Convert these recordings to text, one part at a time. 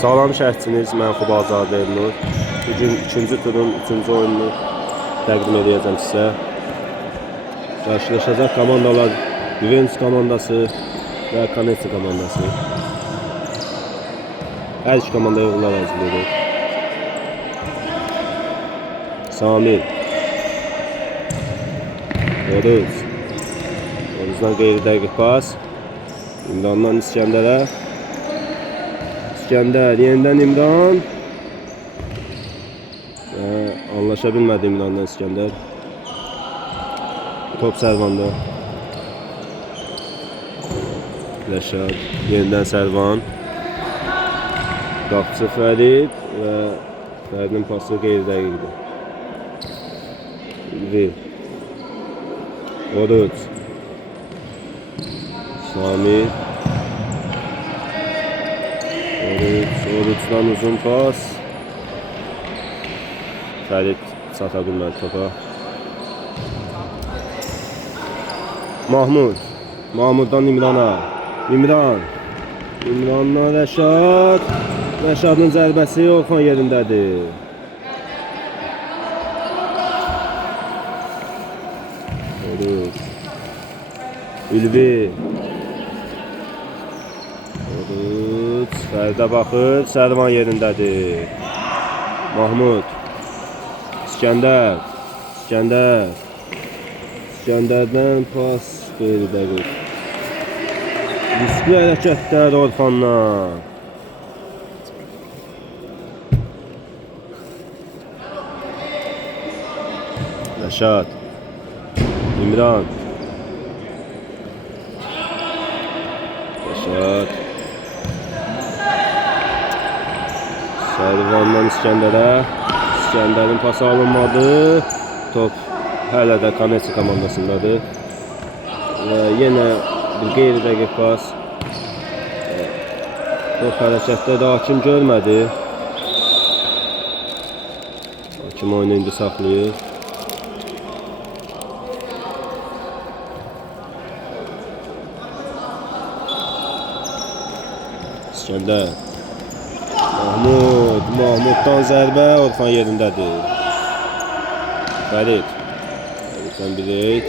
Salam şərhçiniz, mən Xubazadə Elnur. Bugün ikinci turun 3-cü oyununu təqdim edəcəm sizə. Qarşılaşacaq komandalar Juventus komandası və Kanetsi komandası. Hər iki komandaya uğurlar arzu edirik. Sami Oruzdan qeyri dəqiq pas. İmrandan İskəndərə. İskəndər yenidən İmran. Anlaşa bilmədi İmrandan İskəndər. Top Sərvanda. Rəşad yenidən Sərvan. Qapçı Fərid və Fəridin pası qeyri dəqiqdir. Oruz. Sami. Oruzdan uzun pas. Fərid çata bilmədi topa. Mahmuddan İmrana. İmrandan Rəşad. Rəşadın zərbəsi Orxan yerindədir. Ülvi. Fəridə baxır, Sərvan yerindədir. Mahmud. İskəndərdən pas qeyri dəqiq. Riskli hərəkətlər Orxandan. Rəşad. İmran. Rəşad. Sərvandan İskəndərə. İskəndərin pası alınmadı. Top hələ də Kanetsi komandasındadır. Və yenə bir qeyri dəqiq pas. Top hərəkətdə də hakim görmədi. Hakim oyunu indi saxlayır. İskəndər. Mahmuddan zərbə Orxan yerindədir. Fəriddən Bileyt.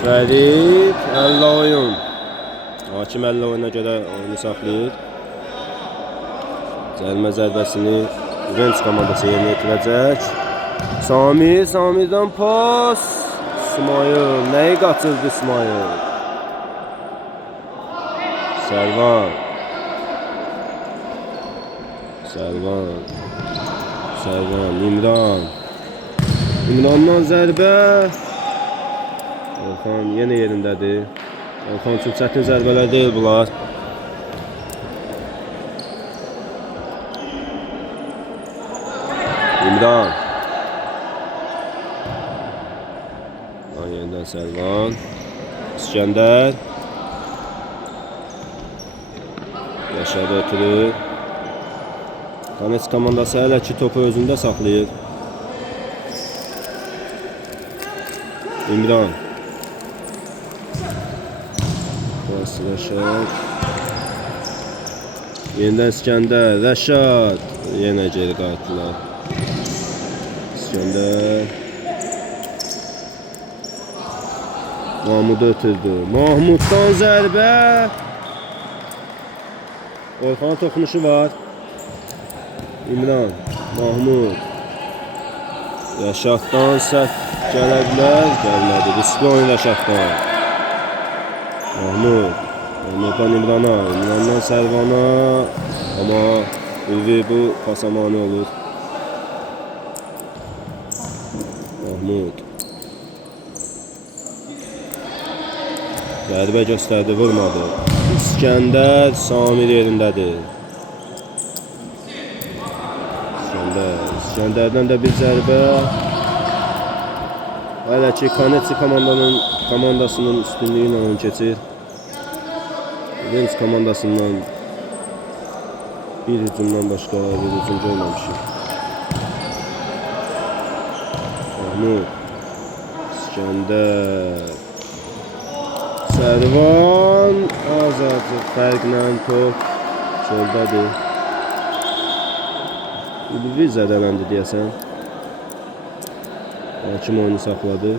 Fərid 50 oyun. Hakim 50 oyuna görə oyunu saxlayır. Cərimə zərbəsini Juventus komandası yerinə yetirəcək. Sami'dən pas. İsmail. Nəyi qaçırdı İsmail? Sərvan. İmrandan zərbə. Orxan yenə yerindədir. Orxan üçün çətin zərbələr deyil bunlar. İmran. Yenidən Sərvan. İskəndər. Yaşadı ötürür. Kanetsi komandası hələ ki topu özündə saxlayır. İmran. Rəşad. Yenidən İskəndər. Rəşad. Yenə geri qayıtdılar. İskəndər. Mahmud ötürdü. Mahmuddan zərbə. Orxanın toxunuşu var. İmran, Mahmud. Rəşaddan səhv gələ bilər. Gəlmədi. Riskli oyun Rəşaddan. Mahmuddan İmrana. İmrandan Sərvana. Amma Ülvi bu pasa mane olur. Mahmud. Zərbə göstərdi, vurmadı. İskəndər Samir yerindədir. İskəndərdən də bir zərbə. Hələ ki Kanetsi komandasının üstünlüyü ilə oyun keçir. Juventus komandasından bir hücumdan başqa bir hücum görməmişik. Mahmud. İskəndər. Sərvan. Azadcıq fərqlə top soldadır. Bir zədələndi deyəsən. Hakim oyunu saxladı.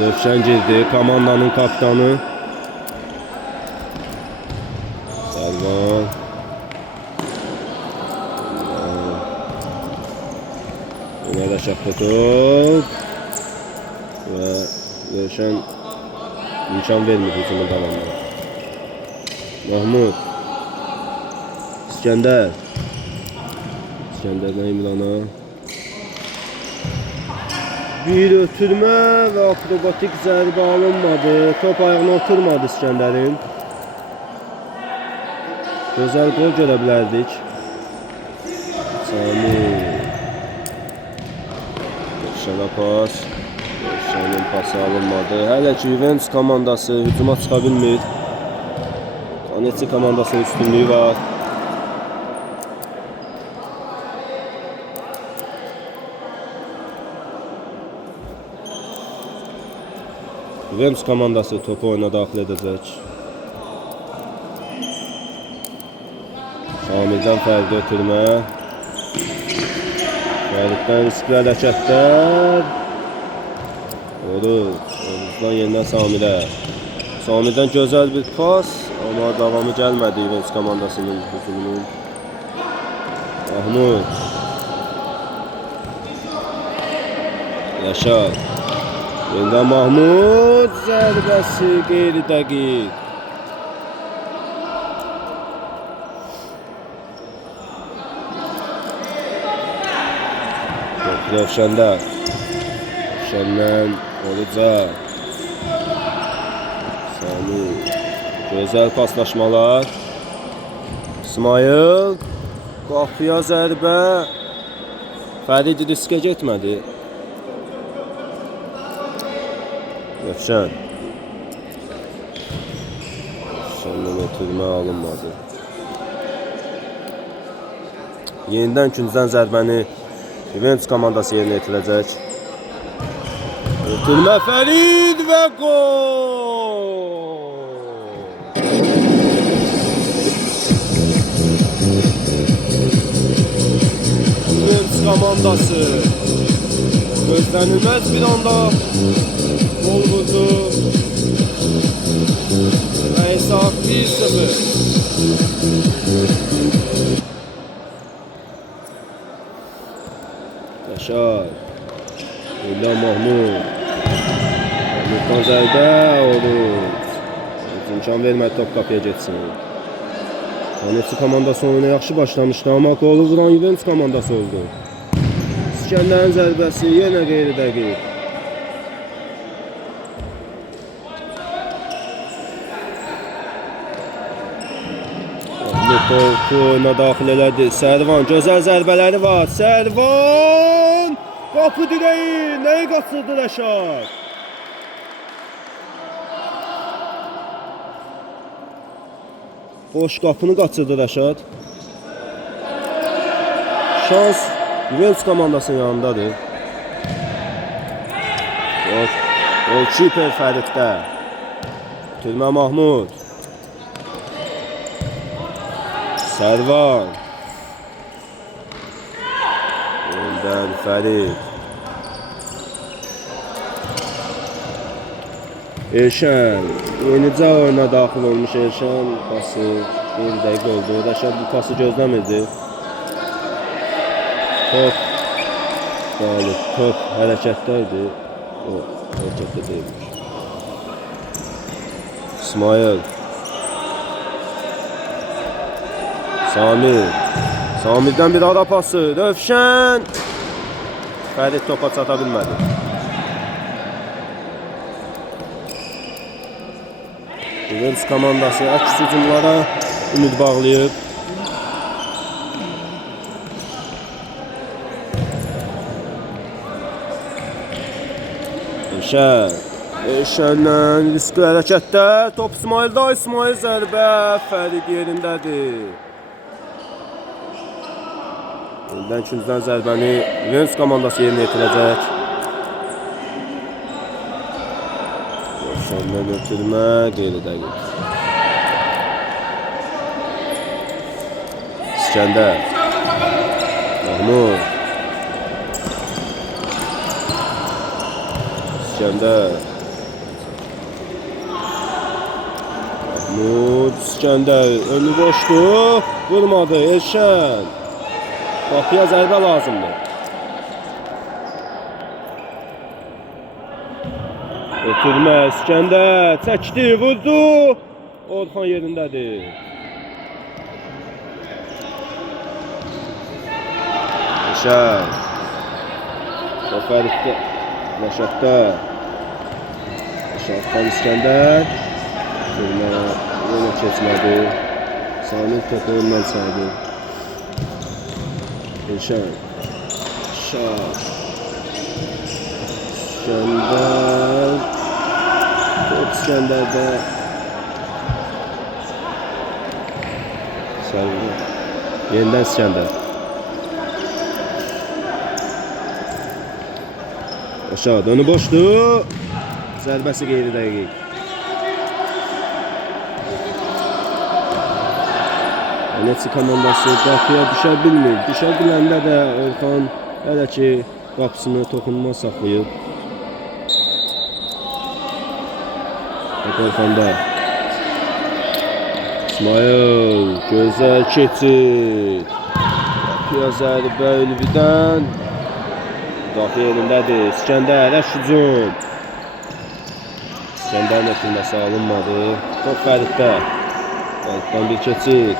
Rövşən girdi, komandanın kapitanı. Sərvan. Yine şah tutup. Ve Rövşən imkan vermedi hücumun davamına. Mahmud. İskəndər. İskəndərdən İmrana. Bir ötürmə və akrobatik zərbə alınmadı. Top ayağına oturmadı İskəndərin. Gözəl gol görə bilərdik. Sami. Rövşənə pas. Rövşənin pası alınmadı. Hələ ki Juventus komandası hücuma çıxa bilmir. Kanetsi komandasının üstünlüyü var. Juventus komandası topu oyuna daxil edəcək. Şamildən fərqli ötürmə. Fəriddən riskli hərəkətlər. Oruzdan yenidən Samilə. Samidən gözəl bir pas. Amma davamı gəlmədi Juventus komandasının hücumunun. Mahmud. Yaşar. Yenidən Mahmud. Zərbəsi qeyri dəqiq. Rövşəndə. Rövşəndən Oruca. Sami. Gözəl paslaşmalar. İsmail. Qapıya zərbə. Fərid riskə getmədi. Rövşən. Rövşəndən ötürmə alınmadı. Yenidən ikinciden zərbəni Juventus komandası yerinə yetirəcək. Ötürmə Fərid və gol! Juventus komandası gözlənilməz bir anda gol vurdu. Hesab 1-0. Yaşar. İlhan Mahmud. Mahmuddan zərbə olur. İmkan vermədi top qapıya getsin. Kanetsi komandası oyuna yaxşı başlamışdı, amma qolu vuran Juventus komandası oldu. İskəndərin zərbəsi yenə qeyri dəqiq. Topu oyuna daxil elədi. Sərvan gözəl zərbələri var. Sərvan! Qapı direği. Nəyi qaçırdı Rəşad? Boş qapını qaçırdı Rəşad. Şans Juventus komandasının yanındadır. Golkiper Fəriddə. Türmə Mahmud. Sərvan. Yenidən Fərid. Elşən. Yenicə oyuna daxil olmuş Elşən. Pası bir dəqiq oldu. Rəşad bu pası gözləmirdi. Top qalib. Top hərəkətdəydi. O hərəkətdə deyilmiş. İsmail. Sami. Sami'dən bir ara pası. Rövşən. Fərid topa çata bilmədi. Juventus komandası əks hücumlara ümid bağlayıb. Elşənlə riskli hərəkətlər. Top İsmail'da. İsmail zərbə. Fərid yerindədir. Yenidən ikinciden zərbəni Juventus komandası yerinə yetirəcək. Ondan ötürmə qeyri-dəqiq. İskəndər. Mahmud. İskəndər. Mahmud. İskəndər. Önü boşdur. Vurmadı. Elşən. Qapıya zərbə lazımdır. Ötürmə. İskəndər. Çəkdi. Vurdu. Orxan yerindədir. Elşən. Fəriddə. Rəşaddə. Rəşaddan İskəndər. Ötürmə. Yenə keçmədi. Samir topu ondan saydı. Elşən. Şah. İskəndər. Top İskəndərdə. Saydı. Yenidən İskəndər. Aşağı dönü boşdur. Zərbəsi qeyri-dəqiq. Neçə komandası qapıya düşə bilmir. Düşə biləndə də Orxan hələ ki qapısını toxunma saxlayıb. Orxanda. İsmail gözəl keçid. Qapıya zərbə Ülvidən. Müdafiə yerindədir. İskəndər hücum. İskəndərin ötürməsi alınmadı. Top Fəriddə. Fəriddən bir keçid.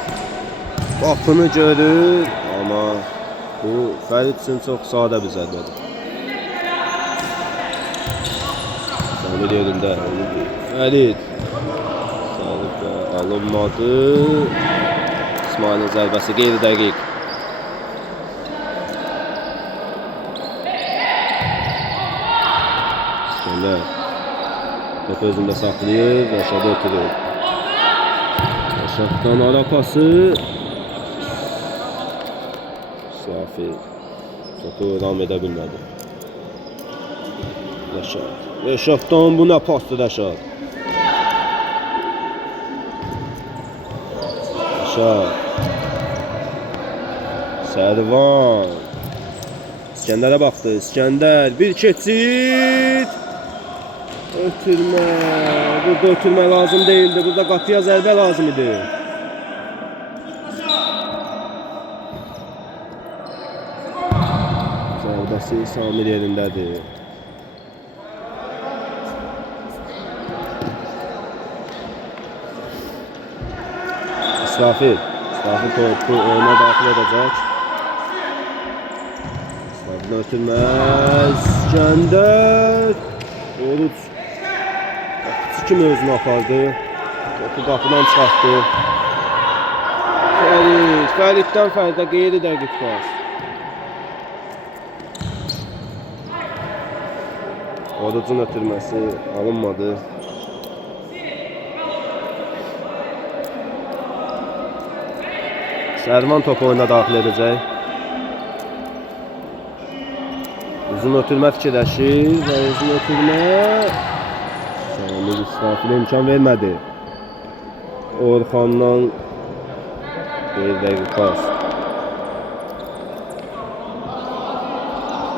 Qapını görür, amma bu Fərid üçün çox sadə bir zərbədir. Samir yerində. Fərid. Zərbə alınmadı. İsmailin zərbəsi qeyri-dəqiq. İskəndər. Top özündə saxlayır, Rəşadı ötürür. Rəşaddan ara pası. Safi. Topu ram edə bilmədi. Rəşad. Rəşaddan bu nə pasdır Rəşad? Rəşad. Sərvan. İskəndərə baxdı. İskəndər bir keçid. Ötürmə. Burada ötürmə lazım değildi. Burada qapıya zərbə lazım idi. Zərbəsi Samir yerindədir. İsrafil. İsrafil topu oyuna daxil edəcək. İsrafil ötürməz. İskəndər. Oruç. Qapıcı kimi özünü apardı. Topu qapıdan çıxartdı. Fərid. Fəriddən Fəridə qeyri-dəqiq pas. Orucun ötürməsi alınmadı. Sərvan topu oyuna daxil edəcək. Uzun ötürmə fikirləşir və uzun ötürmə Samir İsrafilə imkan vermədi. Orxandan qeyri-dəqiq pas.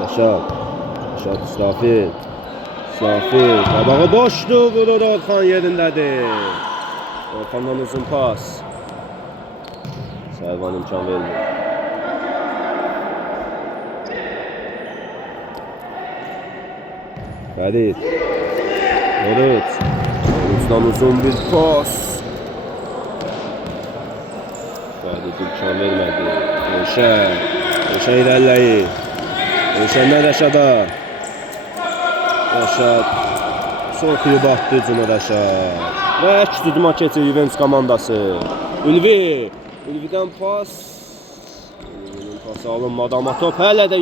Rəşad. Rəşad İsrafil. İsrafil. Qabağı boşdur. Vurur Orxan yerindədir. Orxandan uzun pas. Sərvan imkan vermir. Fərid. Oruç. Oruçdan uzun bir pas. Fərid imkan vermədi. Elşən. Elşən irəliləyir. Elşəndən Rəşada. Rəşad. Soxuyub atdı Cuna Rəşad. Və kütüdüma keçir Juventus komandası. Ülvi. Ülvidən pas. Ülvinin pası alınmadı amma top hələ də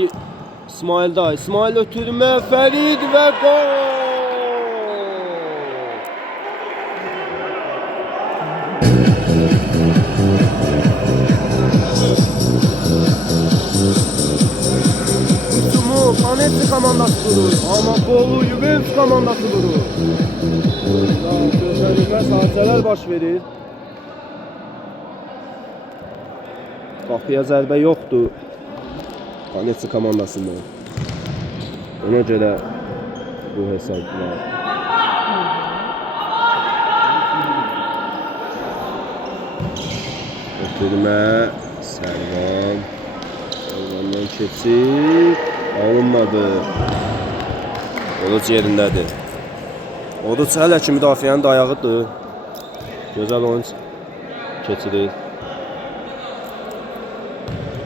İsmail'da. İsmail ötürmə. Fərid və gol. Kanet komandası durur. Amma Bolu Juventus komandası durur. Gözlənilməz hadisələr baş verir. Qapıya zərbə yoxdur Donetsk komandasında. Ona görə bu hesab var. Ötürmə, Sərvandan keçib, alınmadı. Oruç yerindədir. Oruç hələ ki müdafiənin dayağıdır. Gözəl oyun keçirir.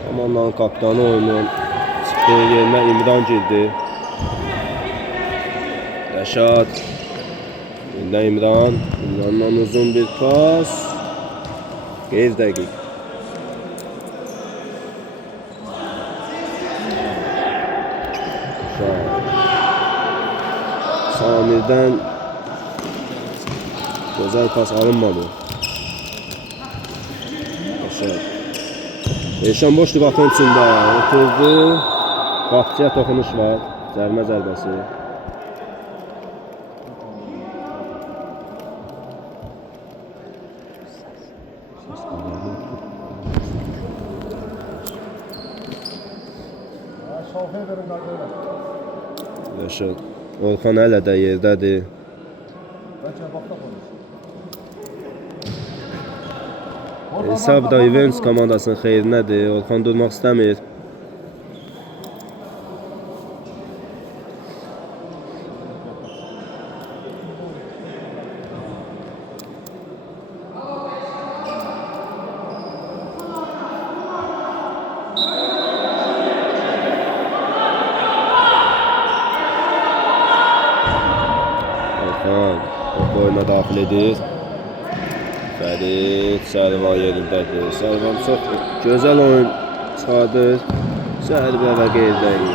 Komandanın kapitanı oyunun çıxdığı yerinə İmran girdi. Rəşad. Yeniden İmran. İmrandan uzun bir pas. Qeyz dəqiq. Samir'den güzel pas alınmadı. Eşan boş divatın içində oturdu. Qapçıya toxunuş var. Cərmə zərbəsi. Yaşar. Orxan hələ də yerdədir. Hesab da Juventus komandasının xeyrinədir. Orxan durmaq istəmir. Top oyuna daxil edir. Fərid Sərvan yerindədir. Sərvan çox gözəl oyun çıxardır. Zərbə və qeyrdəyi.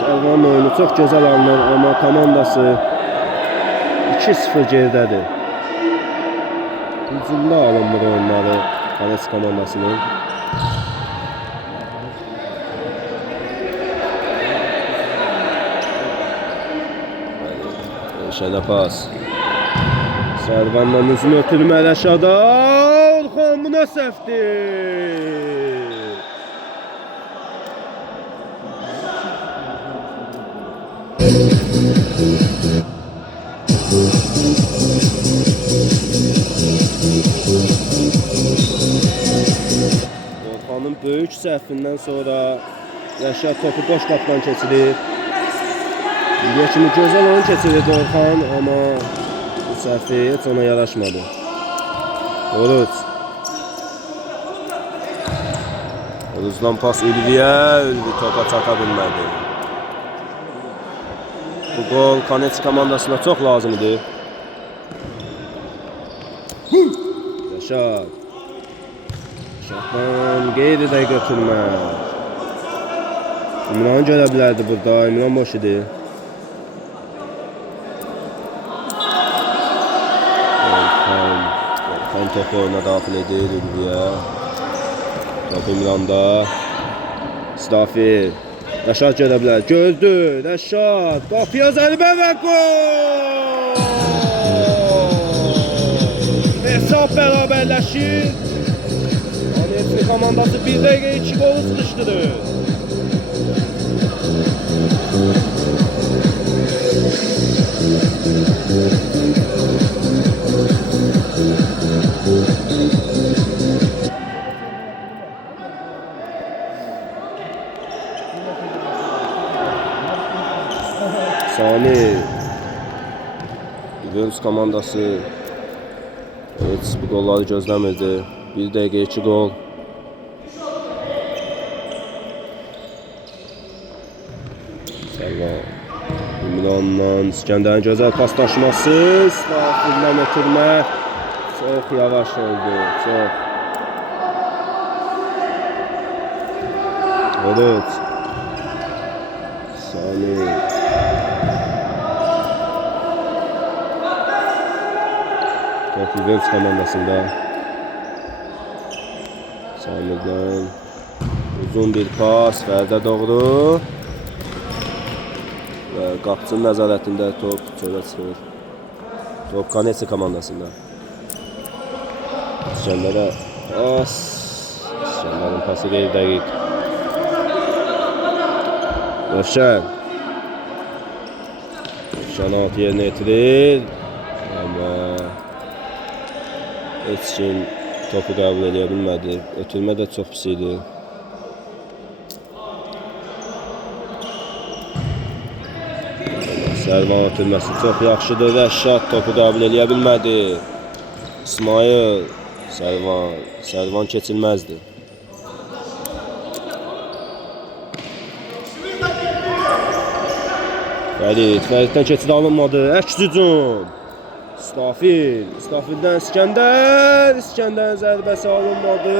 Sərvanın oyunu çox gözəl alınır, amma komandası 2-0 geridədir. Hücumda alınmır oyunları Donetsk komandasının. Şələ pas. Sərvandan uzun ötürmə Rəşada. Orxan bu nə səhvdir? Orxanın böyük səhvindən sonra Rəşad topu boş qapıdan keçirir. İndiyə kimi gözəl oyun keçirirdi Orxan, amma bu səhvi heç ona yaraşmadı. Oruç. Oruçdan pas Ülviyə, Ülvi topa çata bilmədi. Bu gol Donetsk komandasına çox lazımdır. Rəşad. Rəşaddan qeyri-də götürmə. İmran'ı görə bilərdi burada, İmran boş idi. Orxan topu oyuna daxil edir Ülviyə. Top İmranda. Stafir. Rəşad görə bilər. Gördü. Rəşad. Qapıya zərbə və gol! Hesab bərabərləşir. Donetsk komandası 1 dəqiqə 2 golu sıxışdırır. Sani Juventus komandası heç bu golları gözləmirdi. 1 dəqiqə 2 gol. Sərvan İmran'dan İskəndərin gözəl paslaşması. Stafirdən ötürmə. Çox yavaş oldu. Çox. Evet. Sani. Top Juventus komandasında. Sani'den uzun bir pas Ferdə doğru. Qapıçının nəzarətində top çölə çıxır. Top Kanesi komandasında. İskəndərə pas. İskəndərin pası qeyri dəqiq. Rövşən. Rövşən alt yerinə yetirir. Amma heç kim topu qəbul edə bilmədi. Ötürmə də çox pis idi. Sərvan ötürməsi çox yaxşıdır. Rəşad topu qəbul edə bilmədi. İsmail. Sərvan keçilməzdir. Fəriddən keçid alınmadı. Əks hücum. Stafildən İskəndər. İskəndərin zərbəsi alınmadı.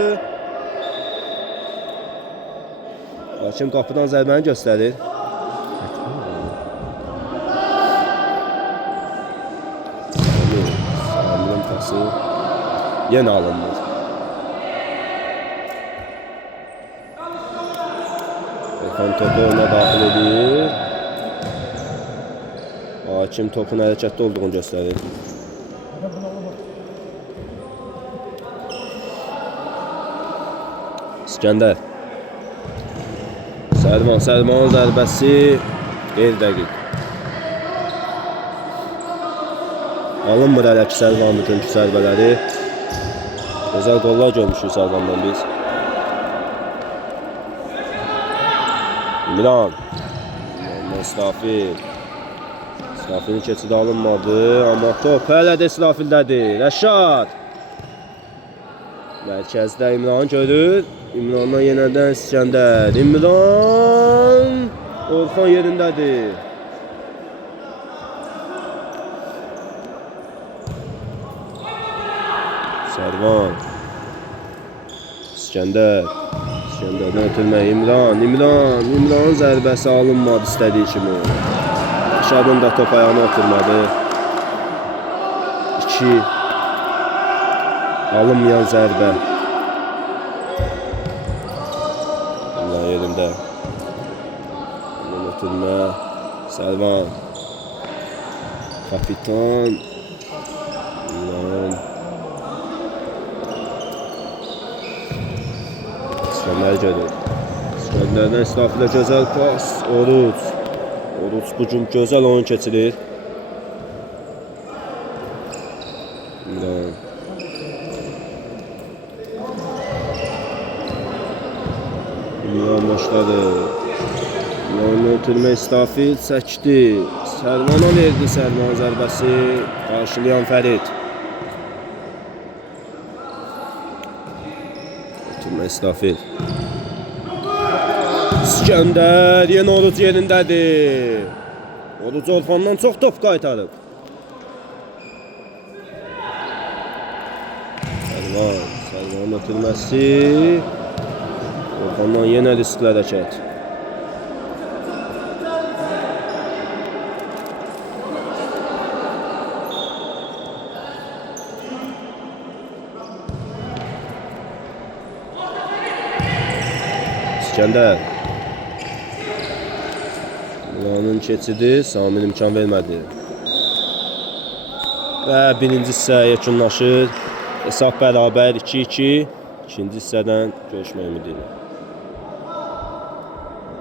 Hakim qapıdan zərbəni göstərir. Samilin pası yenə alınmır. Orxan topu ona daxil edir. Hakim topun hərəkətdə olduğunu göstərir. İskəndər. Sərvanın zərbəsi qeyri dəqiq. Alınmır hələ ki Sərvanın bugünkü zərbələri. Gözəl qollar görmüşük Sərvandan biz. İmran. İsrafilin keçidi alınmadı, amma top hələ də İsrafildədir. Rəşad. Mərkəzdə İmran görür. İmrandan yenədən İskəndər. İmran. Orxan yerindədir. Sərvan. İskəndərdən ötürmə İmranın zərbəsi alınmadı istədiyi kimi. Rəşadın da top ayağına oturmadı. 2. Alınmayan zərbə. İmran yerində. Ötürmə. Sərvan. Kapitan. İmran. İskəndər gedir. İskəndərdən İsrafilə gözəl pas. Oruc bugün gözəl oyun keçirir. İmran başladı. İmran'ı ötürmə İsrafil çəkdi. Sərvana verdi Sərvan zərbəsi. Qarşılayan Fərid. Ötürmə İsrafil. İskəndər yenə Oruc yerindədir. Oruc Orxandan çox top qaytarıb. Sərvanın ötürməsi. Orxandan yenə riskli hərəkət. İskəndər. İmranın keçidi Samil imkan vermədi. Və birinci hissə yekunlaşır. Hesab bərabər 2-2. İkinci hissədən görüşmək ümidi ilə.